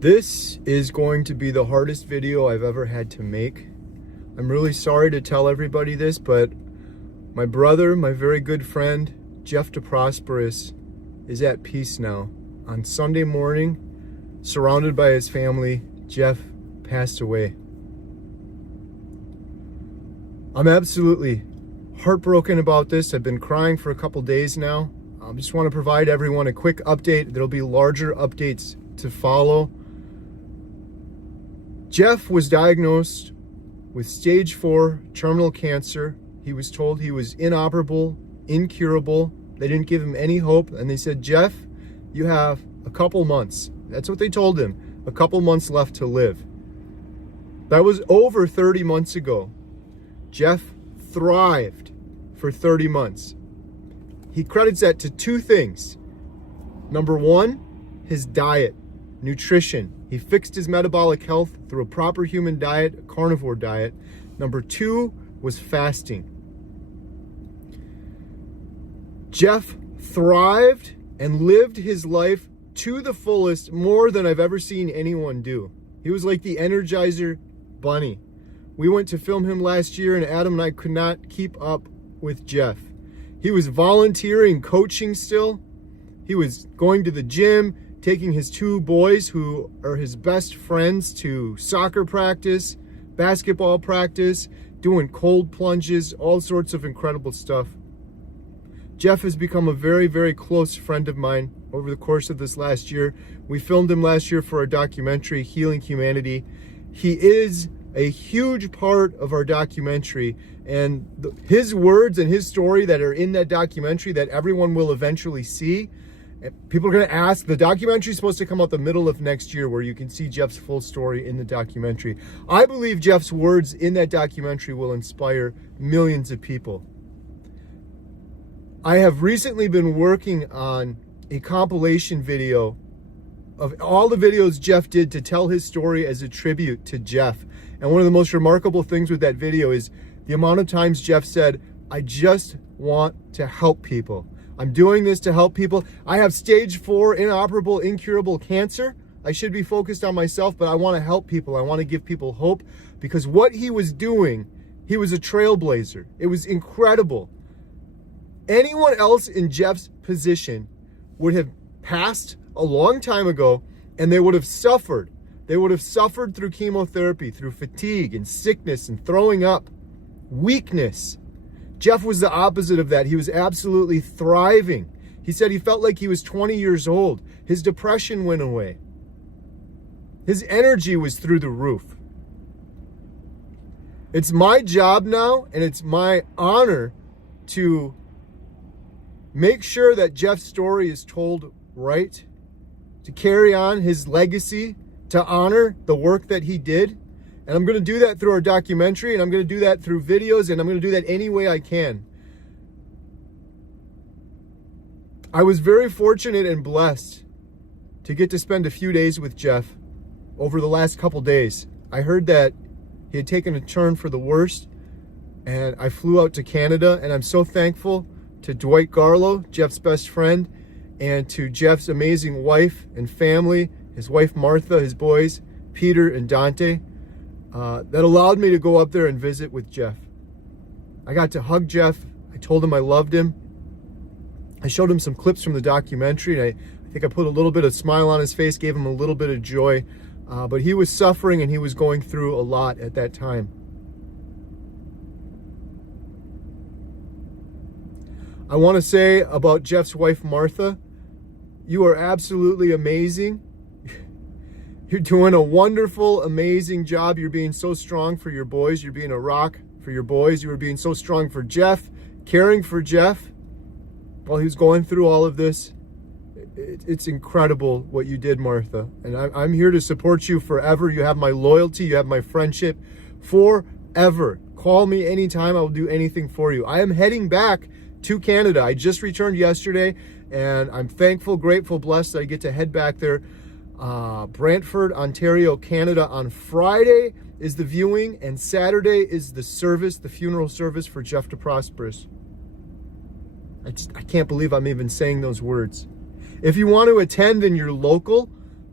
This is going to be the hardest video I've ever had to make. I'm really sorry to tell everybody this, but my brother, my very good friend, Jeff Prosperis, is at peace now. On Sunday morning, surrounded by his family, Jeff passed away. I'm absolutely heartbroken about this. I've been crying for a couple days now. I just want to provide everyone a quick update. There'll be larger updates to follow. Jeff was diagnosed with stage 4 terminal cancer. He was told he was inoperable, incurable. They didn't give him any hope, and they said, Jeff, you have a couple months. That's what they told him, a couple months left to live. That was over 30 months ago. Jeff thrived for 30 months. He credits that to two things. Number one, his diet, nutrition. He fixed his metabolic health through a proper human diet, a carnivore diet. Number two was fasting. Jeff thrived and lived his life to the fullest, more than I've ever seen anyone do. He was like the Energizer Bunny. We went to film him last year, and Adam and I could not keep up with Jeff. He was volunteering, coaching still. He was going to the gym, taking his two boys who are his best friends to soccer practice, basketball practice, doing cold plunges, all sorts of incredible stuff. Jeff has become a very, very close friend of mine over the course of this last year. We filmed him last year for our documentary, Healing Humanity. He is a huge part of our documentary, and his words and his story that are in that documentary that everyone will eventually see. People are going to ask, the documentary is supposed to come out the middle of next year, where you can see Jeff's full story in the documentary. I believe Jeff's words in that documentary will inspire millions of people. I have recently been working on a compilation video of all the videos Jeff did to tell his story as a tribute to Jeff. And one of the most remarkable things with that video is the amount of times Jeff said, I just want to help people. I'm doing this to help people. I have stage 4 inoperable, incurable cancer. I should be focused on myself, but I want to help people. I want to give people hope, because what he was doing, he was a trailblazer. It was incredible. Anyone else in Jeff's position would have passed a long time ago, and they would have suffered. They would have suffered through chemotherapy, through fatigue and sickness and throwing up, weakness. Jeff was the opposite of that. He was absolutely thriving. He said he felt like he was 20 years old. His depression went away. His energy was through the roof. It's my job now, and it's my honor to make sure that Jeff's story is told right, to carry on his legacy, to honor the work that he did. And I'm going to do that through our documentary, and I'm going to do that through videos, and I'm going to do that any way I can. I was very fortunate and blessed to get to spend a few days with Jeff over the last couple days. I heard that he had taken a turn for the worst, and I flew out to Canada, and I'm so thankful to Dwight Garlow, Jeff's best friend, and to Jeff's amazing wife and family, his wife Martha, his boys, Peter and Dante, that allowed me to go up there and visit with Jeff. I got to hug Jeff. I told him I loved him. I showed him some clips from the documentary, and I think I put a little bit of smile on his face, gave him a little bit of joy. But he was suffering, and he was going through a lot at that time. I want to say about Jeff's wife, Martha, you are absolutely amazing. You're doing a wonderful, amazing job. You're being so strong for your boys. You're being a rock for your boys. You were being so strong for Jeff, caring for Jeff while he was going through all of this. It's incredible what you did, Martha. And I'm here to support you forever. You have my loyalty. You have my friendship forever. Call me anytime. I will do anything for you. I am heading back to Canada. I just returned yesterday, and I'm thankful, grateful, blessed that I get to head back there. Brantford, Ontario, Canada. On Friday is the viewing, and Saturday is the service, the funeral service for Jeff Prosperis. I can't believe I'm even saying those words. If you want to attend and you're local,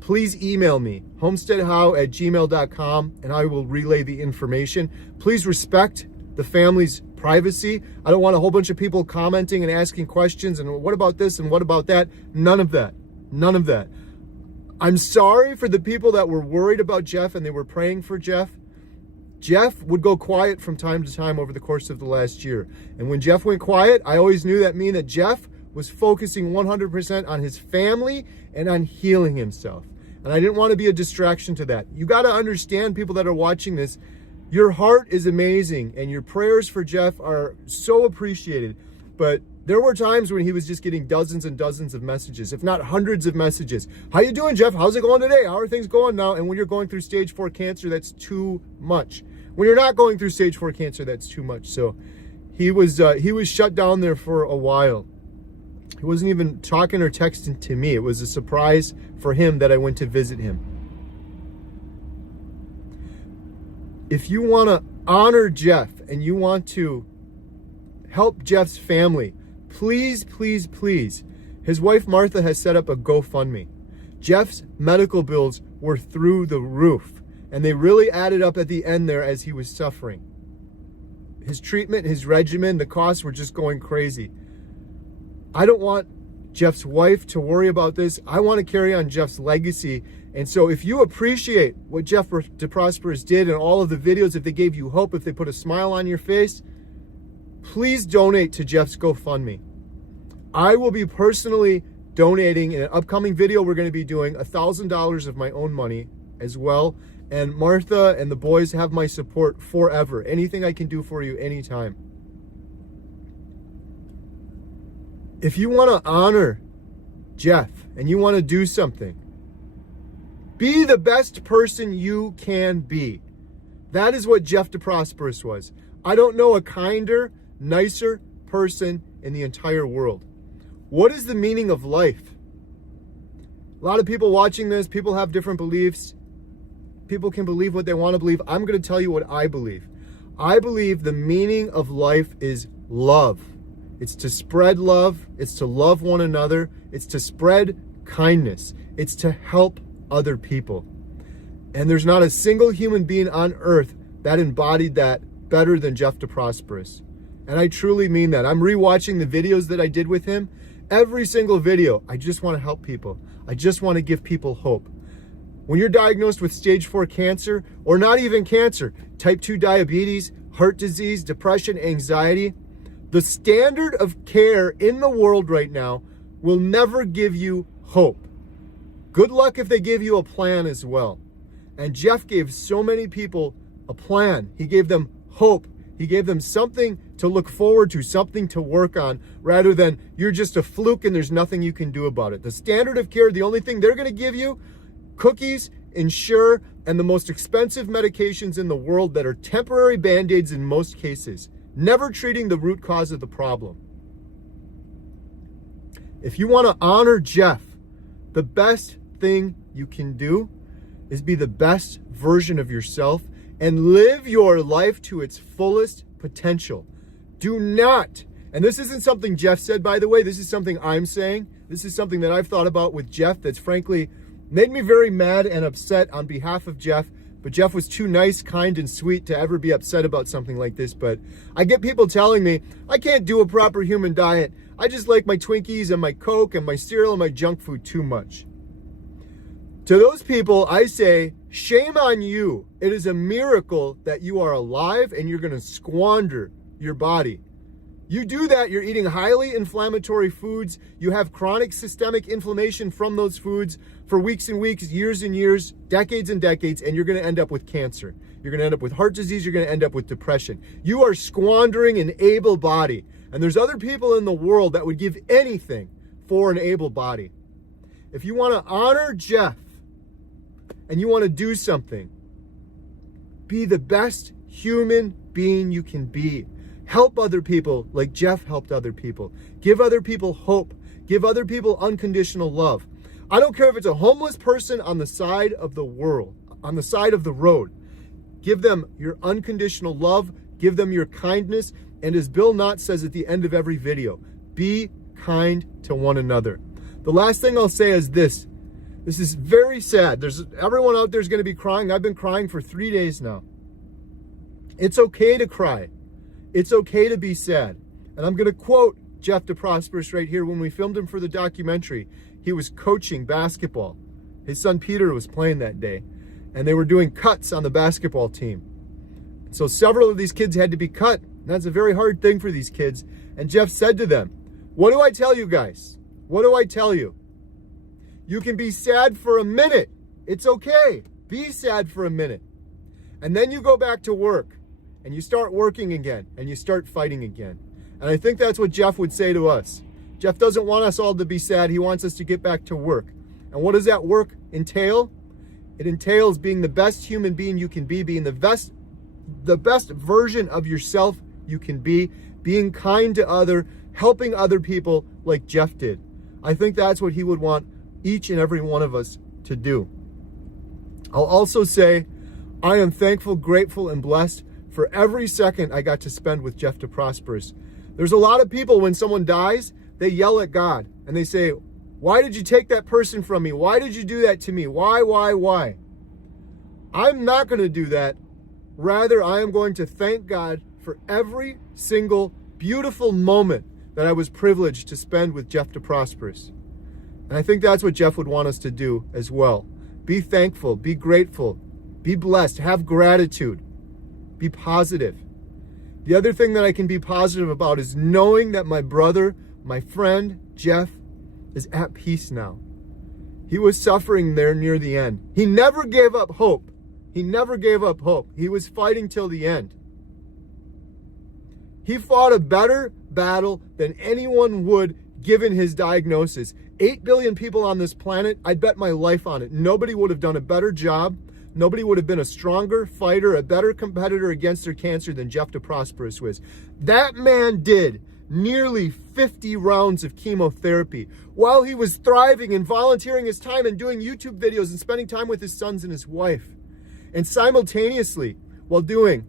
please email me, homesteadhow@gmail.com, and I will relay the information. Please respect the family's privacy. I don't want a whole bunch of people commenting and asking questions and what about this and what about that? None of that. None of that. I'm sorry for the people that were worried about Jeff and they were praying for Jeff. Jeff would go quiet from time to time over the course of the last year. And when Jeff went quiet, I always knew that meant that Jeff was focusing 100% on his family and on healing himself. And I didn't want to be a distraction to that. You got to understand, people that are watching this, your heart is amazing and your prayers for Jeff are so appreciated. But there were times when he was just getting dozens and dozens of messages, if not hundreds of messages. How you doing, Jeff? How's it going today? How are things going now? And when you're going through stage 4 cancer, that's too much. When you're not going through stage 4 cancer, that's too much. So he was shut down there for a while. He wasn't even talking or texting to me. It was a surprise for him that I went to visit him. If you want to honor Jeff and you want to help Jeff's family, please, please, please. His wife Martha has set up a GoFundMe. Jeff's medical bills were through the roof, and they really added up at the end there as he was suffering. His treatment, his regimen, the costs were just going crazy. I don't want Jeff's wife to worry about this. I want to carry on Jeff's legacy. And so if you appreciate what Jeff Prosperis did and all of the videos, if they gave you hope, if they put a smile on your face, please donate to Jeff's GoFundMe. I will be personally donating in an upcoming video. We're going to be doing $1,000 of my own money as well. And Martha and the boys have my support forever. Anything I can do for you anytime. If you want to honor Jeff and you want to do something, be the best person you can be. That is what Jeff Prosperis was. I don't know a kinder, nicer person in the entire world. What is the meaning of life? A lot of people watching this, people have different beliefs. People can believe what they want to believe. I'm going to tell you what I believe. I believe the meaning of life is love. It's to spread love. It's to love one another. It's to spread kindness. It's to help other people. And there's not a single human being on earth that embodied that better than Jeff Prosperis. And I truly mean that. I'm rewatching the videos that I did with him. Every single video, I just want to help people. I just want to give people hope. When you're diagnosed with stage 4 cancer, or not even cancer, type 2 diabetes, heart disease, depression, anxiety, the standard of care in the world right now will never give you hope. Good luck if they give you a plan as well. And Jeff gave so many people a plan. He gave them hope. He gave them something to look forward to, something to work on, rather than you're just a fluke and there's nothing you can do about it. The standard of care, the only thing they're going to give you, cookies, Ensure, and the most expensive medications in the world that are temporary band-aids in most cases, never treating the root cause of the problem. If you want to honor Jeff, the best thing you can do is be the best version of yourself and live your life to its fullest potential. Do not, and this isn't something Jeff said, by the way, this is something I'm saying. This is something that I've thought about with Jeff that's frankly made me very mad and upset on behalf of Jeff. But Jeff was too nice, kind, and sweet to ever be upset about something like this. But I get people telling me, I can't do a proper human diet. I just like my Twinkies and my Coke and my cereal and my junk food too much. To those people, I say, shame on you. It is a miracle that you are alive and you're going to squander your body. You do that, you're eating highly inflammatory foods. You have chronic systemic inflammation from those foods for weeks and weeks, years and years, decades and decades, and you're going to end up with cancer. You're going to end up with heart disease. You're going to end up with depression. You are squandering an able body. And there's other people in the world that would give anything for an able body. If you want to honor Jeff and you want to do something, be the best human being you can be. Help other people like Jeff helped other people. Give other people hope. Give other people unconditional love. I don't care if it's a homeless person on the side of the world, on the side of the road. Give them your unconditional love. Give them your kindness. And as Bill Knott says at the end of every video, be kind to one another. The last thing I'll say is this This is very sad. Everyone out there is going to be crying. I've been crying for 3 days now. It's okay to cry. It's okay to be sad. And I'm going to quote Jeff Prosperis right here. When we filmed him for the documentary, he was coaching basketball. His son Peter was playing that day, and they were doing cuts on the basketball team. So several of these kids had to be cut. And that's a very hard thing for these kids. And Jeff said to them, "What do I tell you guys? What do I tell you? You can be sad for a minute. It's okay. Be sad for a minute. And then you go back to work and you start working again and you start fighting again." And I think that's what Jeff would say to us. Jeff doesn't want us all to be sad. He wants us to get back to work. And what does that work entail? It entails being the best human being you can be, being the best version of yourself you can be, being kind to others, helping other people like Jeff did. I think that's what he would want each and every one of us to do. I'll also say I am thankful, grateful, and blessed for every second I got to spend with Jeff Prosperis. There's a lot of people, when someone dies, they yell at God and they say, "Why did you take that person from me? Why did you do that to me? Why? I'm not going to do that. Rather, I am going to thank God for every single beautiful moment that I was privileged to spend with Jeff Prosperis. And I think that's what Jeff would want us to do as well. Be thankful, be grateful, be blessed, have gratitude, be positive. The other thing that I can be positive about is knowing that my brother, my friend, Jeff, is at peace now. He was suffering there near the end. He never gave up hope. He never gave up hope. He was fighting till the end. He fought a better battle than anyone would given his diagnosis. 8 billion people on this planet, I'd bet my life on it. Nobody would have done a better job. Nobody would have been a stronger fighter, a better competitor against their cancer than Jeff Prosperis was. That man did nearly 50 rounds of chemotherapy while he was thriving and volunteering his time and doing YouTube videos and spending time with his sons and his wife. And simultaneously, while doing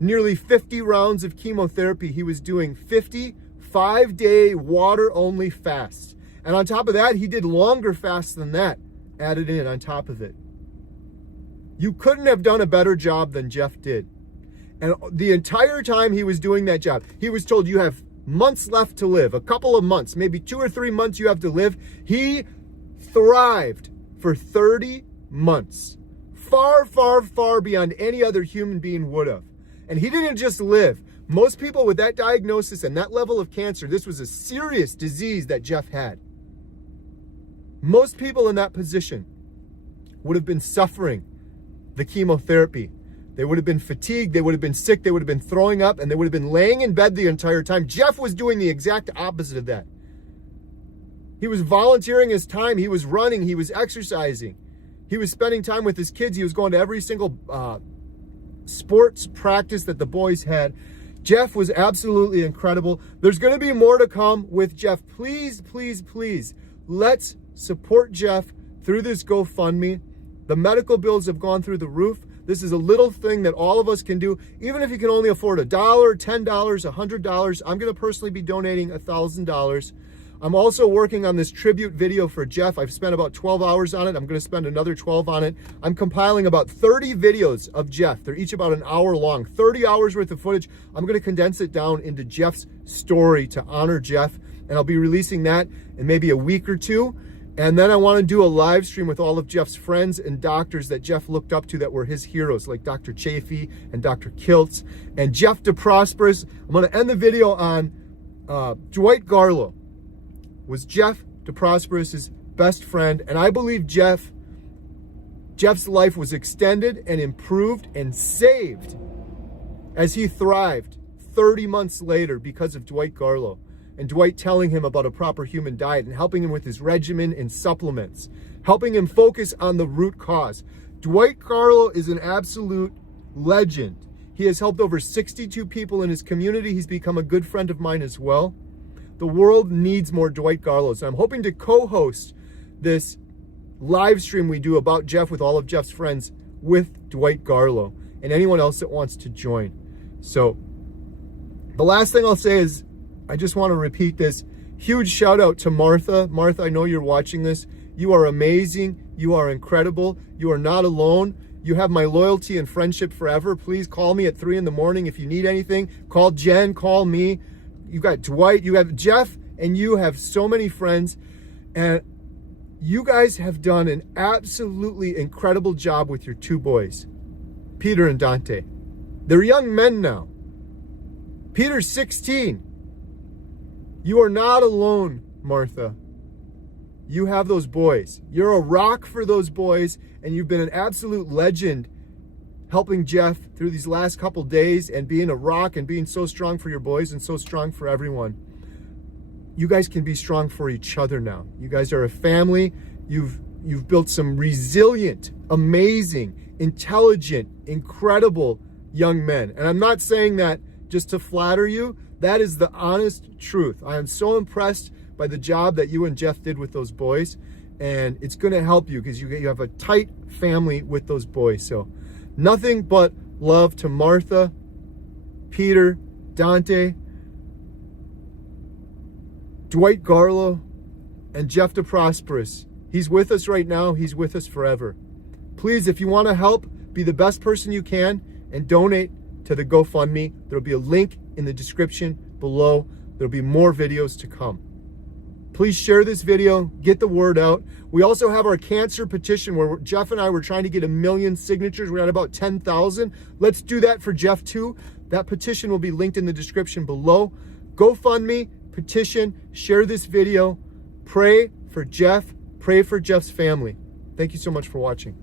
nearly 50 rounds of chemotherapy, he was doing 50 5-day water-only fasts. And on top of that, he did longer fasts than that added in on top of it. You couldn't have done a better job than Jeff did. And the entire time he was doing that job, he was told, you have months left to live, a couple of months, maybe 2 or 3 months you have to live. He thrived for 30 months. Far, far, far beyond any other human being would have. And he didn't just live. Most people with that diagnosis and that level of cancer, this was a serious disease that Jeff had. Most people in that position would have been suffering the chemotherapy. They would have been fatigued, they would have been sick, they would have been throwing up, and they would have been laying in bed the entire time. Jeff was doing the exact opposite of that. He was volunteering his time, he was running, he was exercising. He was spending time with his kids. He was going to every single sports practice that the boys had. Jeff was absolutely incredible. There's going to be more to come with Jeff. Please, please, please, let's support Jeff through this GoFundMe. The medical bills have gone through the roof. This is a little thing that all of us can do. Even if you can only afford $1, $10, $100, I'm going to personally be donating $1,000. I'm also working on this tribute video for Jeff. I've spent about 12 hours on it. I'm going to spend another 12 on it. I'm compiling about 30 videos of Jeff. They're each about an hour long, 30 hours worth of footage. I'm going to condense it down into Jeff's story to honor Jeff. And I'll be releasing that in maybe a week or two. And then I want to do a live stream with all of Jeff's friends and doctors that Jeff looked up to that were his heroes, like Dr. Chafee and Dr. Kiltz and Jeff Prosperis. I'm going to end the video on Dwight Garlow. Was Jeff Prosperis' best friend, and I believe Jeff's life was extended and improved and saved as he thrived 30 months later because of Dwight Garlow and Dwight telling him about a proper human diet and helping him with his regimen and supplements, helping him focus on the root cause. Dwight Garlow is an absolute legend. He has helped over 62 people in his community. He's become a good friend of mine as well. The world needs more Dwight Garlows. I'm hoping to co-host this live stream we do about Jeff with all of Jeff's friends with Dwight Garlow and anyone else that wants to join. So the last thing I'll say is I just want to repeat this. Huge shout out to Martha. Martha, I know you're watching this. You are amazing. You are incredible. You are not alone. You have my loyalty and friendship forever. Please call me at 3 in the morning if you need anything. Call Jen, call me. You got Dwight, you have Jeff, and you have so many friends. And you guys have done an absolutely incredible job with your 2 boys, Peter and Dante. They're young men now. Peter's 16. You are not alone, Martha. You have those boys. You're a rock for those boys, and you've been an absolute legend helping Jeff through these last couple days and being a rock and being so strong for your boys and so strong for everyone. You guys can be strong for each other now. You guys are a family. You've built some resilient, amazing, intelligent, incredible young men. And I'm not saying that just to flatter you. That is the honest truth. I am so impressed by the job that you and Jeff did with those boys, and it's going to help you because you have a tight family with those boys. So nothing but love to Martha, Peter, Dante, Dwight Garlow, and Jeff de Prosperis. He's with us right now. He's with us forever. Please, if you want to help, be the best person you can and donate to the GoFundMe. There'll be a link in the description below. There'll be more videos to come. Please share this video, get the word out. We also have our cancer petition where Jeff and I were trying to get 1 million signatures. We're at about 10,000. Let's do that for Jeff too. That petition will be linked in the description below. GoFundMe, petition, share this video. Pray for Jeff. Pray for Jeff's family. Thank you so much for watching.